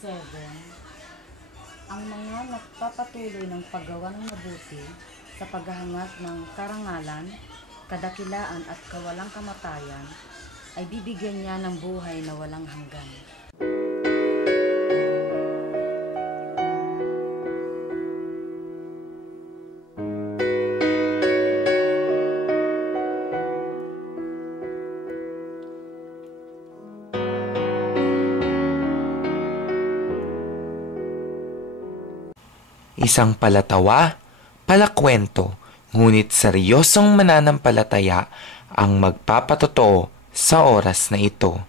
7. Ang mga nagpapatuloy ng paggawa ng mabuti sa paghahangad ng karangalan, kadakilaan at kawalang kamatayan ay bibigyan niya ng buhay na walang hanggan. Isang palatawa, palakwento, ngunit seryosong mananampalataya ang magpapatotoo sa oras na ito.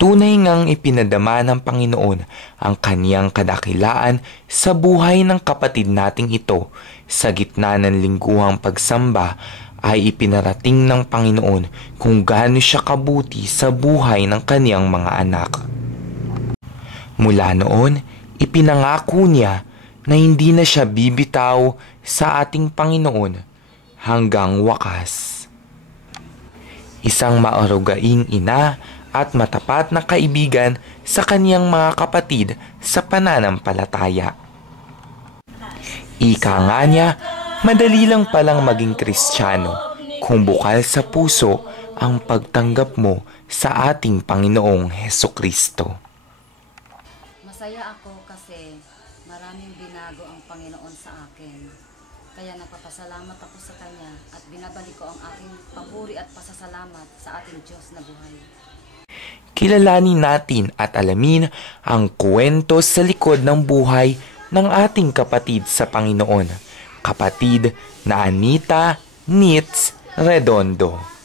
Tunay ngang ipinadama ng Panginoon ang kaniyang kadakilaan sa buhay ng kapatid nating ito. Sa gitna ng lingguhang pagsamba ay ipinarating ng Panginoon kung gaano siya kabuti sa buhay ng kaniyang mga anak. Mula noon, ipinangako niya na hindi na siya bibitaw sa ating Panginoon hanggang wakas. Isang maarugaing ina at matapat na kaibigan sa kaniyang mga kapatid sa pananampalataya. Ika nga niya, madali lang palang maging Kristiyano kung bukal sa puso ang pagtanggap mo sa ating Panginoong Hesukristo. Masaya ako kasi maraming binago ang Panginoon sa akin. Kaya napapasalamat ako sa Kanya at binabalik ko ang aking papuri at pasasalamat sa ating Diyos na buhay. Kilalanin natin at alamin ang kwento sa likod ng buhay ng ating kapatid sa Panginoon, kapatid na Anita Nitz Redondo.